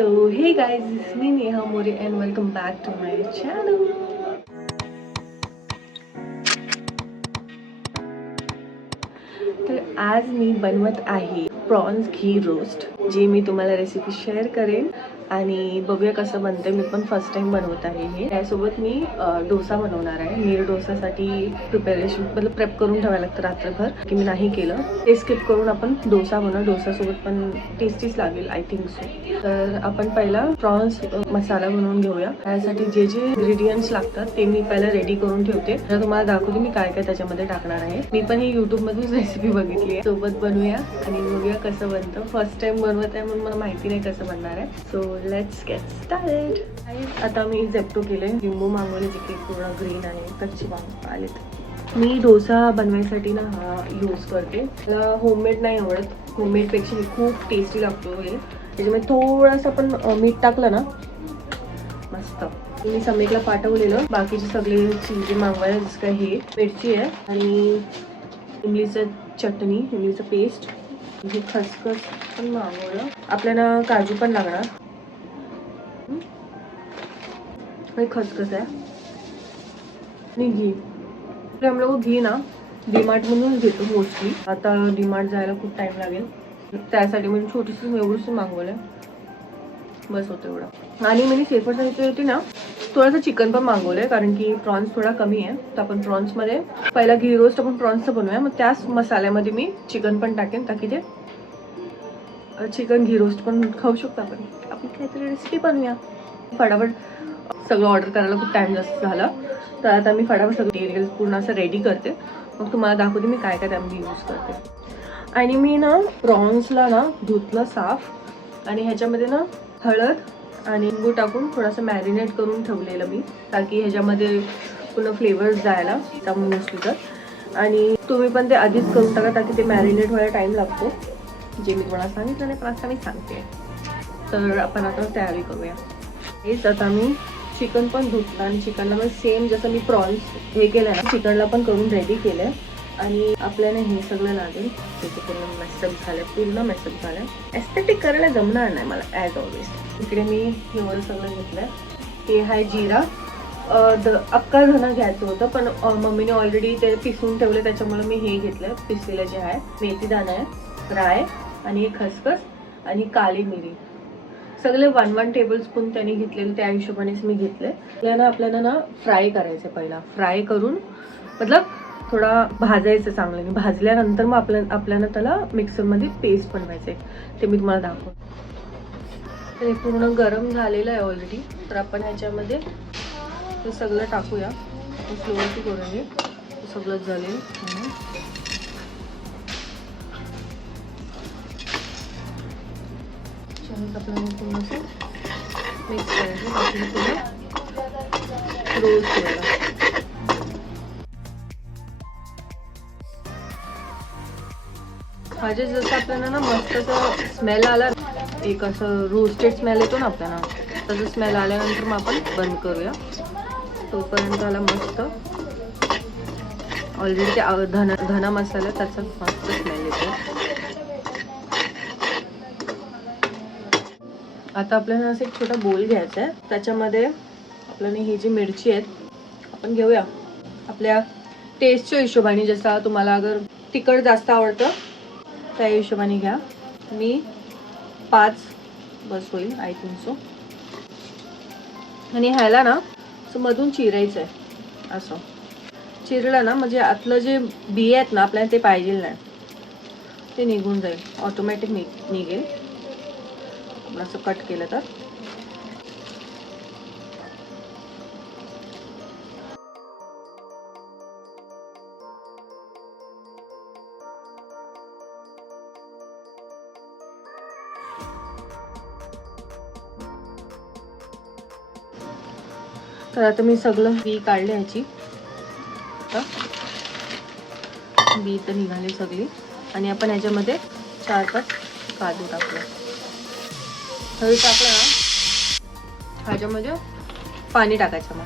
So hey guys, it's me Neha More and welcome back to my channel. तर आज मी बनवत आहे prawns घी roast, जे मी तुम्हाला रेसिपी शेअर करेन आणि बघूया कसं बनते. मी पण फर्स्ट टाइम बनवत आहे हे. त्यासोबत मी डोसा बनवणार आहे. नीर डोसासाठी प्रिपरेशन मतलब प्रेप करून ठेवायला लागतं रात्रभर, की मी नाही केलं ते स्किप करून आपण डोसा बनवू. डोसासोबत पण टेस्टीच लागेल आय थिंक सो. तर आपण पहिला प्रॉन्स मसाला बनवून घेऊया. त्यासाठी जे जे इंग्रेडियंट्स लागतात ते मी पहिला रेडी करून ठेवते. तर तुम्हाला दाखवते मी काय काय त्याच्यामध्ये टाकणार आहे. मी पण ही YouTube मधून रेसिपी बघितली आहे. सोबत बनवूया आणि बघूया कसं बनतं. फर्स्ट टाइम बनवत आहे म्हणून मला माहिती नाही कसं बनणार आहे. So let's get started. आता मी झेप्टो केले, लिंबू मागवले जे की पूर्ण ग्रीन आहे, कच्ची आलेत. मी डोसा बनवायसाठी ना हा यूज करते. मला होममेड नाही आवडत, होममेडपेक्षा हे खूप टेस्टी लागतो हे. त्याच्यामुळे थोडंसं पण मीठ टाकलं ना मस्त. मी समेटला पाठवलेलं बाकीचे सगळे चीज मागवायला, जसं काय हे मिरची आहे आणि इमलीचं चटणी, इमलीचं पेस्ट, हे खसखस पण मागवलं. आपल्याला काजू पण लागणार, खसखस आहे आणि घी. हम लोग घी ना डीमार्ट मधूनच घेतो मोस्टली. आता डीमार्ट जायला खूप टाइम लागेल, त्यासाठी मी छोटीशी एवढंच मागवलं, बस होतं एवढं. आणि मी सेफर सांगितली होती ना, थोडंसं चिकन पण मागवलंय कारण की प्रॉन्स थोडा कमी आहे. तर आपण प्रॉन्समध्ये पहिला घी रोस्ट आपण प्रॉन्सचं बनवूया, मग त्याच मसाल्यामध्ये मी चिकन पण टाकेन, ताकी ते चिकन घी रोस्ट पण खाऊ शकतो आपण. आपली काहीतरी रेसिपी बनवूया. फटाफट सगळं ऑर्डर करायला खूप टाइम जास्त झाला, तर आता मी फटाफट सगळं मटेरियल पूर्ण असं रेडी करते. मग तुम्हाला दाखवते मी काय काय त्यामध्ये यूज करते. आणि मी ना प्रॉन्सला ना धुतलं साफ आणि ह्याच्यामध्ये ना हळद आणि लिंबू टाकून थोडंसं मॅरिनेट करून ठेवलेलं मी, ताकी ह्याच्यामध्ये पूर्ण फ्लेवर्स जायला त्यामुळे नसली तर. आणि तुम्ही पण ते आधीच करून टाका, ताकी ते मॅरिनेट व्हायला टाईम लागतो, जे मी तुम्हाला सांगितलं नाही पण आता मी सांगते. तर आपण आता तयारी करूया. हेच आता मी चिकन पण धुतलं आणि चिकनला पण सेम जसं मी प्रॉन्स हे केलं ना, चिकनला पण करून रेडी केलं. आणि आपल्याला हे सगळं लागेल. त्याचे पूर्ण मेसअप झालं, पूर्ण मेसअप झालं. एस्थेटिक करायला जमणार नाही मला ॲज ऑलवेज. इकडे मी एवढं सगळं घेतलं. हे आहे जिरा, अक्का धना घ्यायचं होतं पण मम्मीने ऑलरेडी ते पिसून ठेवले, त्याच्यामुळे मी हे घेतलं पिसलेलं जे आहे. मेथी दाणा आहे, राय आणि खसखस आणि काली मिरी, सगळे 1-1 टेबलस्पून त्यांनी घेतलेले, त्या हिशोबानेच मी घेतले. आपल्याला ना फ्राय करायचं. पहिला फ्राय करून मतलब थोडा भाजायचं चांगल्याने. भाजल्यानंतर मग आपल्याला त्याला मिक्सरमध्ये पेस्ट बनवायचे, ते मी तुम्हाला दाखवतो. तर हे पूर्ण गरम झालेलं आहे ऑलरेडी. तर आपण ह्याच्यामध्ये ते सगळं टाकूया. स्लोवरती करून सगळं झालेलं आपल्याला पूर्ण मिक्स करायचं, बाकी पूर्ण रोल करायला. भाजी जसं आपल्याला ना मस्त असं स्मेल आला, एक असं रोस्टेड स्मेल येतो ना आपल्याला, तसं स्मेल आल्यानंतर मग आपण बंद करूया. तोपर्यंत आला मस्त. ऑलरेडी ते धना मसाला त्याचा मस्त स्मेल येतो. आता आपल्याला असं एक छोटा बोल घ्यायचा आहे. त्याच्यामध्ये आपल्याला ही जी मिरची आहेत आपण घेऊया आपल्या टेस्टच्या हिशोबाने. जसा तुम्हाला अगर तिखट जास्त आवडतं त्या हिशोबाने घ्या. मी 5 बस होईल आय थिंक सो. आणि ह्याला ना असं मधून चिरायचं आहे. असं चिरलं ना म्हणजे आतलं जे बिये आहेत ना आपल्याला ते पाहिजे नाही, ते निघून जाईल ऑटोमॅटिक निघेल असं कट केलं तर. तर आता मी सगळं बी काढले ह्याची, बी तर निघाली सगळी. आणि आपण ह्याच्यामध्ये 4-5 काजू टाकलं. हळद टाकलं ना, ह्याच्यामध्ये पाणी टाकायचं. मग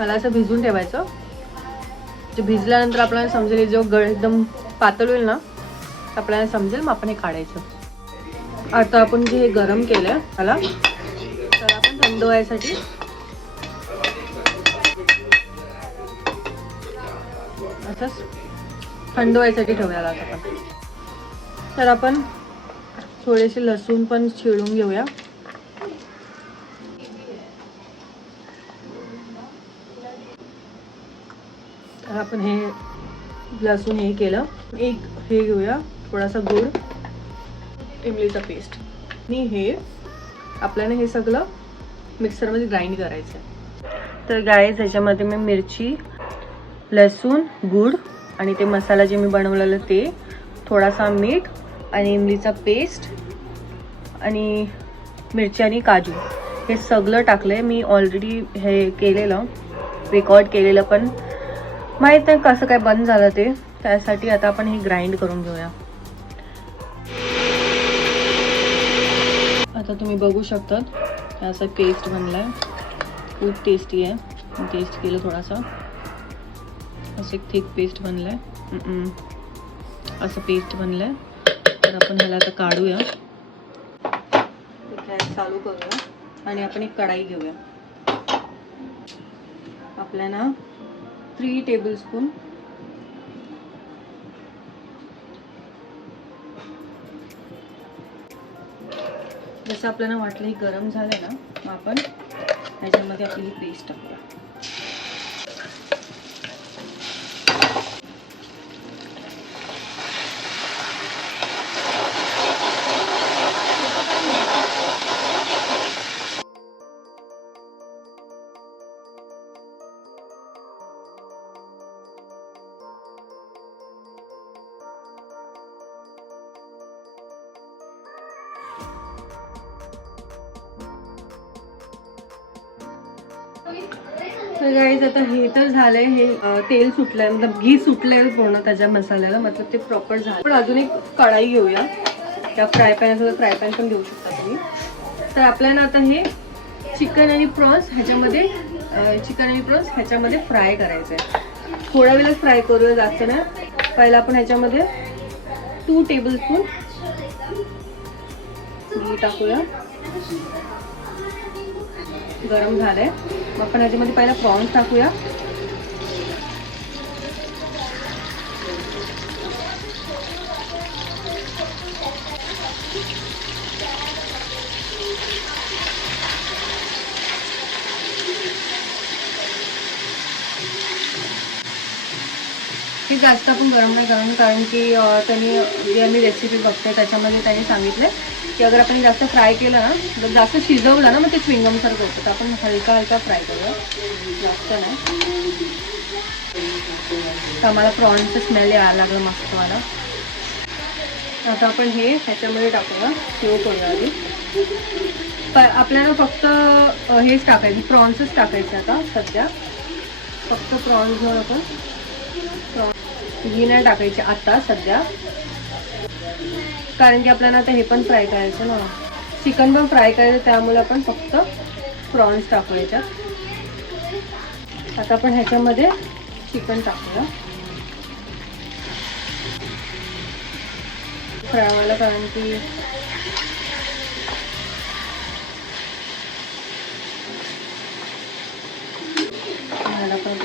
मला असं भिजून ठेवायचं. जे भिजल्यानंतर आपल्याला समजेल, जो गळ एकदम पातळ होईल ना आपल्याला समजेल मग आपण हे काढायचं. आता आपण जे गरम केलं त्याला तर आपण थंड व्हायसाठी असंच थंड व्हायसाठी ठेवूया आता आपण. तर आपण थोडेसे लसूण पण चिरून घेऊया. तर आपण हे लसूण हे केलं. एक हे घेऊया थोडासा गुळ, इमलीचा पेस्ट आणि हे आपल्याला हे सगळं मिक्सरमध्ये ग्राइंड करायचं आहे. तर गाईज ह्याच्यामध्ये मी मिरची, लसूण, गूळ आणि ते मसाला जे मी बनवलेलं ते, थोडासा मीठ आणि इमलीचा पेस्ट आणि मिरची आणि काजू हे सगळं टाकलं आहे. मी ऑलरेडी हे केलेलं, रेकॉर्ड केलेलं, पण माहीत नाही कसं काय बंद झालं ते. त्यासाठी आता आपण हे ग्राइंड करून घेऊया. आता तुम्ही बघू शकतात असा पेस्ट बनलाय. खूप टेस्टी आहे. टेस्ट केलं थोडासा. असं एक थिक पेस्ट बनलाय. असं पेस्ट बनलंय. तर आपण ह्याला आता काढूया. गॅस चालू करूया आणि आपण एक कढाई घेऊया. आपल्याला 3 टेबलस्पून जसं आपल्याला वाटलं ही गरम झालं ना, मग आपण ह्याच्यामध्ये आपली पेस्ट टाकूया. तर गाईज आता हे तर झालंय. हे तेल सुटलंय, मतलब घी सुटलंय पूर्ण त्याच्या मसाल्याला, मतलब ते प्रॉपर झालं. पण अजून एक कढाई घेऊया. त्या फ्राय पॅन असेल तर फ्राय पॅन पण घेऊ शकता तुम्ही. तर आपल्याला आता हे चिकन आणि प्रॉन्स ह्याच्यामध्ये फ्राय करायचं आहे. थोड्या वेळात फ्राय करूया, जास्त नाही. पहिला आपण ह्याच्यामध्ये 2 टेबलस्पून घी टाकूया. गरम झालंय. मग आपण ह्याच्यामध्ये पहिला प्रॉन्स टाकूया. हे जास्त आपण गरम नाही करून, कारण की त्यांनी जी आम्ही रेसिपी बघतोय त्याच्यामध्ये त्यांनी सांगितलं की अगर आपण जास्त फ्राय केलं ना, तर जास्त शिजवलं ना, मग ते च्विंगमसारखं होतं. तर आपण हलका हलका फ्राय करूया, जास्त नाही. तर आम्हाला प्रॉन्सचं स्मेल यायला लागलं मस्त मला. आता आपण हे ह्याच्यामध्ये टाकूया, फ्लो करूया आधी. आपल्याला फक्त हेच टाकायचं, प्रॉन्सच टाकायचं आता सध्या. फक्त प्रॉन्सवर आपण घी नाही टाकायचे आता सध्या, कारण की आपल्याला आता हे पण फ्राय करायचं ना, चिकन पण फ्राय करायचं, त्यामुळे आपण फक्त प्रॉन्स टाकायच्या. आता आपण ह्याच्यामध्ये चिकन टाकूया फ्राय व्हायला, कारण की ह्याला पण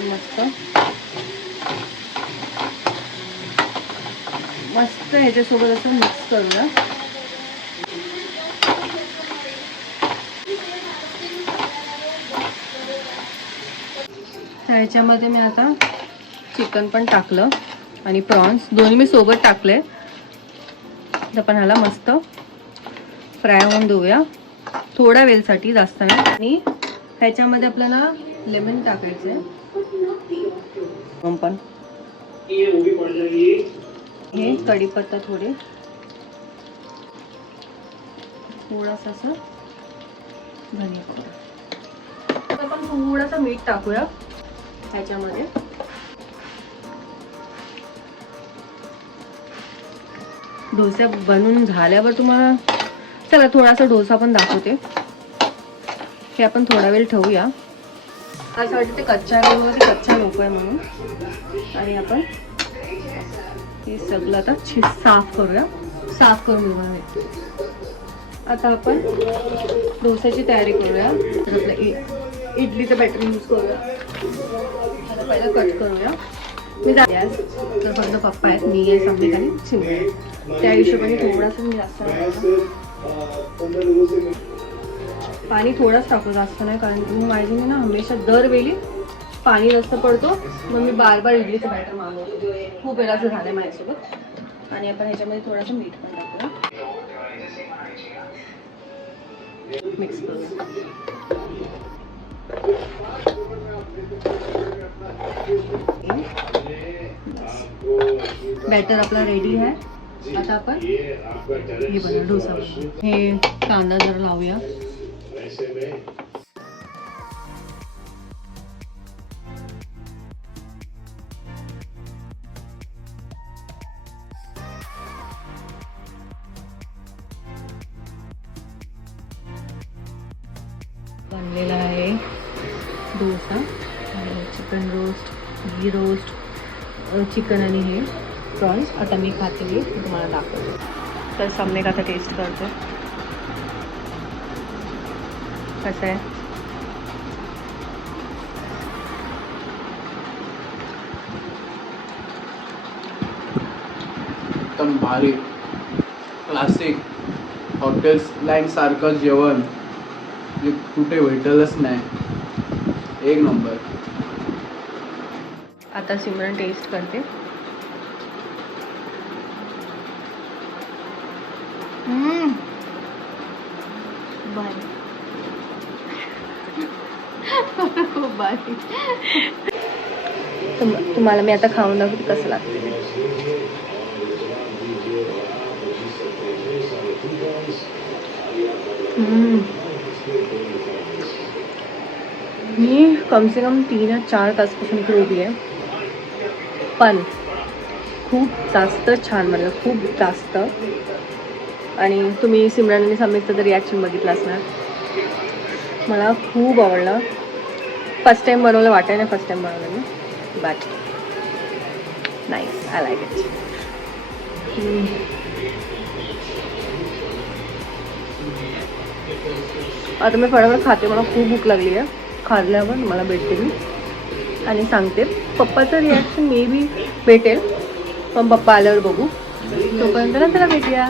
मस्त ह्याच्यासोबत असं मिक्स करूया. ह्याच्यामध्ये मी आता चिकन पण टाकलं आणि प्रॉन्स दोन्ही मी सोबत टाकले. तर आपण ह्याला मस्त फ्राय होऊन देऊया थोड्या वेळसाठी, जास्त नाही. आणि ह्याच्यामध्ये आपल्याला लेमन टाकायचं आहे. पण हे कढीपत्ता थोडासा असं धनिया पावडर. आपण थोडासा मीठ टाकूया ह्याच्यामध्ये. डोसा बनवून झाल्यावर तुम्हाला, चला थोडासा डोसा पण दाखवते. हे आपण थोडा वेळ ठेवूया. असं वाटतं ते कच्चा नको आहे म्हणून. आणि आपण हे सगळं आता साफ करूया. साफ करून घेऊया हे. आता आपण डोस्याची तयारी करूया. तर आपलं इडलीचं बॅटर यूज करूया. आता पहिलं कट करूया. मी गॅस तर फक्त पप्पा आहेत, मी आहे, संबित आणि चिमणी. त्या हिशोबाने थोडासा मी जास्त पाणी थोडंच टाकू, जास्त नाही, कारण माझी ना हमेशा दरवेळी पाणी जास्त पडतो, मग मी बार बार इडलीचं बॅटर मागवतो. खूप वेळा असं झालं माझ्यासोबत. आणि आपण ह्याच्यामध्ये थोडंसं मीठ पण टाकूया. मिक्स करूया. बॅटर आपला रेडी आहे. आता आपण हे बघा डोसा बनवू. हे कांदा जरा लावूया. बनलेला आहे डोसा. चिकन रोस्ट, घी रोस्ट, चिकन आणि हे प्रॉन्स. आता मी खाते, मी तुम्हाला दाखवते. तर सामने का आता टेस्ट करते कसं आहे. एकदम भारी क्लासिक हॉटेल्स लाईन सारखं जेवण जे कुठे भेटलंच नाही. एक नंबर. आता सिमरन टेस्ट करते. खूप भारी. तुम्हाला मी आता खाऊन दाखवते कसं लागते. मी कम से कम 3 या 4 तासपासून इकडे उभी आहे, पण खूप जास्त छान बनलं, खूप जास्त. आणि तुम्ही सिमरन आणि समीरचं तर रिॲक्शन बघितलं असणार. मला खूप आवडलं. फर्स्ट टाइम बनवलं वाटाय नाही, फर्स्ट टाइम बनवलं मी, but nice, I like it. आता मी फटाफट खाते, मला खूप भूक लागली आहे. खाल्ल्यावर मला भेटते मी आणि सांगते. पप्पाचं रिॲक्शन मे बी भेटेल, पण पप्पा आल्यावर बघू. तोपर्यंत ना त्याला भेटूया.